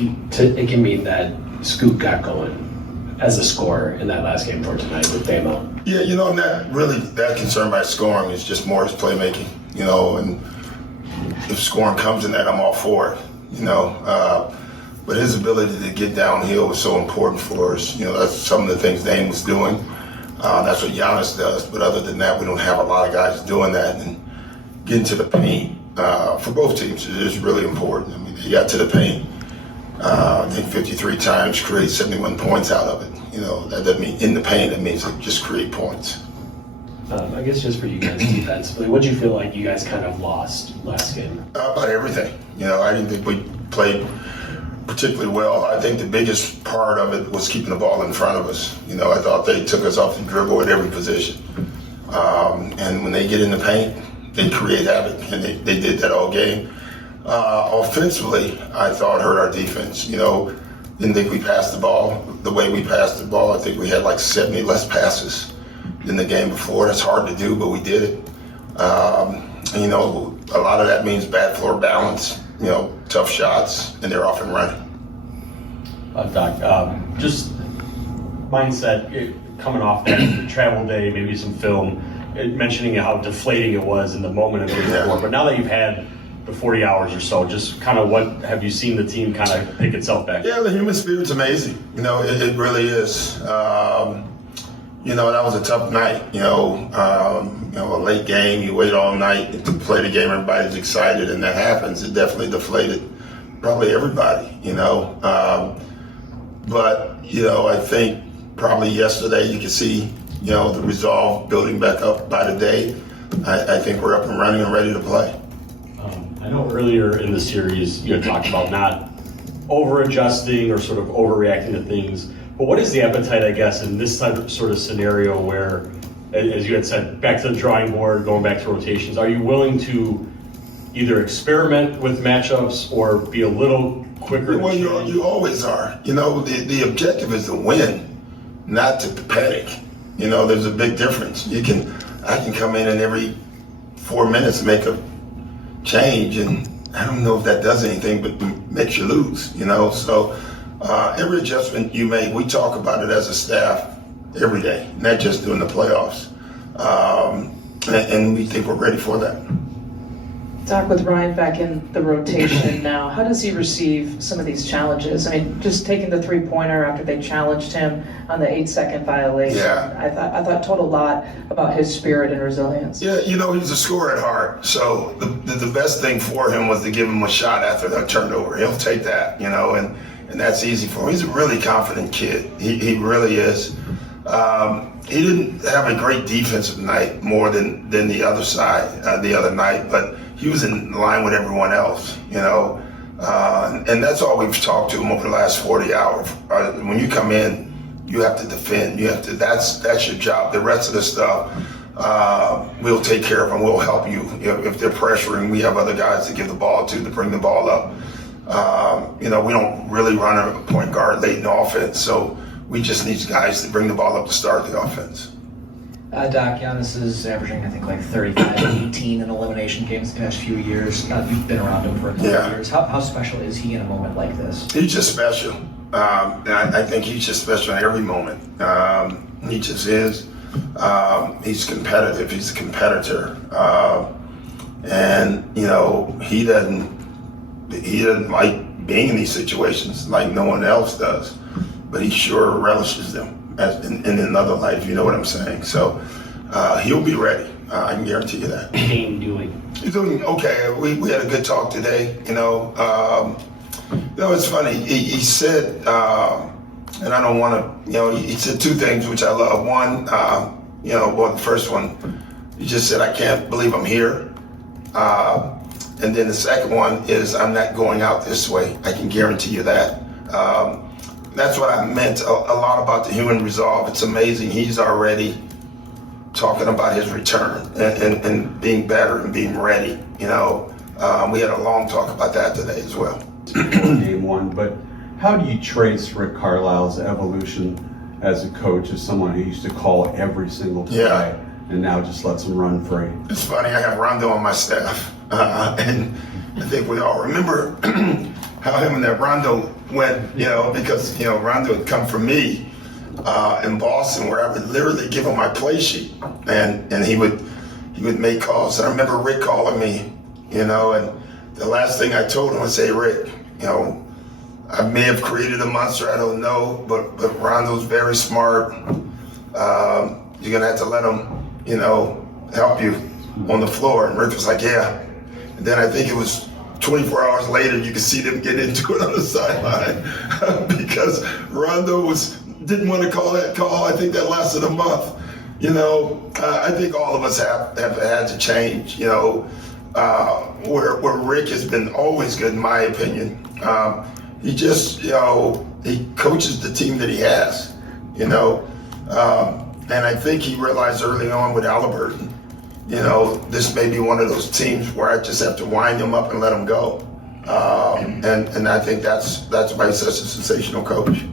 it can mean that Scoot got going as a scorer in that last game for tonight with Bamo. Yeah, I'm not really that concerned by scoring. It's just more his playmaking, and if scoring comes in that, I'm all for it, But his ability to get downhill was so important for us. That's some of the things Dame was doing. That's what Giannis does. But other than that, we don't have a lot of guys doing that. And getting to the paint for both teams is really important. I mean, they got to the paint, I think 53 times, create 71 points out of it. That doesn't mean in the paint. It means just create points. I guess just for you guys defensively, what do you feel like you guys kind of lost last game? About everything. I didn't think we played particularly well. I think the biggest part of it was keeping the ball in front of us. I thought they took us off the dribble at every position. And when they get in the paint, they create havoc, and they did that all game. Offensively, I thought hurt our defense. Didn't think we passed the ball the way we passed the ball. I think we had like 70 less passes than the game before. That's hard to do, but we did it. A lot of that means bad floor balance, tough shots, and they're off and running. Doc, just mindset coming off that travel day, maybe some film, mentioning how deflating it was in the moment of it before. But now that you've had the 40 hours or so, just kind of what have you seen the team kind of pick itself back? Yeah, the human spirit's amazing. It really is. That was a tough night. A late game, you wait all night to play the game, everybody's excited, and that happens. It definitely deflated probably everybody, But, I think probably yesterday you could see, the resolve building back up by the day. I think we're up and running and ready to play. I know earlier in the series you had talked about not over-adjusting or sort of overreacting to things, but what is the appetite, I guess, in this type of sort of scenario where, as you had said, back to the drawing board, going back to rotations, are you willing to either experiment with matchups or be a little quicker? Well, you always are. The objective is to win, not to panic. There's a big difference. I can come in and every 4 minutes make a change, and I don't know if that does anything but makes you lose, So every adjustment you make, we talk about it as a staff every day, not just during the playoffs. And we think we're ready for that. Doc, with Ryan back in the rotation now, how does he receive some of these challenges? I mean, just taking the three-pointer after they challenged him on the 8-second violation. Yeah. I thought told a lot about his spirit and resilience. Yeah, he's a scorer at heart. So the best thing for him was to give him a shot after that turnover. He'll take that, and that's easy for him. He's a really confident kid. He really is. He didn't have a great defensive night more than the other side the other night, but he was in line with everyone else, and that's all we've talked to him over the last 40 hours. When you come in, you have to defend. That's your job. The rest of the stuff, we'll take care of them. We'll help you. If they're pressuring, we have other guys to give the ball to bring the ball up. We don't really run a point guard late in the offense, so we just need guys to bring the ball up to start the offense. Doc, Giannis is averaging, I think, like 35-18 in elimination games the past few years. You've been around him for a couple of years. How special is he in a moment like this? He's just special. And I think he's just special in every moment. He just is. He's competitive. He's a competitor. And, he doesn't like being in these situations like no one else does. But he sure relishes them in another life, you know what I'm saying? So he'll be ready. I can guarantee you that. Game doing? He's doing okay. We had a good talk today. It's funny. He said, and I don't want to. He said two things which I love. One, the first one, he just said, "I can't believe I'm here." And then the second one is, "I'm not going out this way. I can guarantee you that." That's what I meant a lot about the human resolve. It's amazing. He's already talking about his return and being better and being ready. We had a long talk about that today as well. Game one, but how do you trace Rick Carlisle's evolution as a coach, as someone who used to call every single play and now just lets him run free? It's funny, I have Rondo on my staff, and I think we all remember how him and that Rondo went, because, Rondo had come from me in Boston, where I would literally give him my play sheet, and he would make calls. And I remember Rick calling me, and the last thing I told him, I say, Rick, I may have created a monster, I don't know, but Rondo's very smart. You're gonna have to let him, help you on the floor. And Rick was like, yeah. And then I think it was 24 hours later, you could see them get into it on the sideline because Rondo didn't want to call that call. I think that lasted a month. I think all of us have had to change. Where Rick has been always good, in my opinion. He just, he coaches the team that he has. And I think he realized early on with Halliburton, this may be one of those teams where I just have to wind him up and let him go. And I think that's why he's such a sensational coach.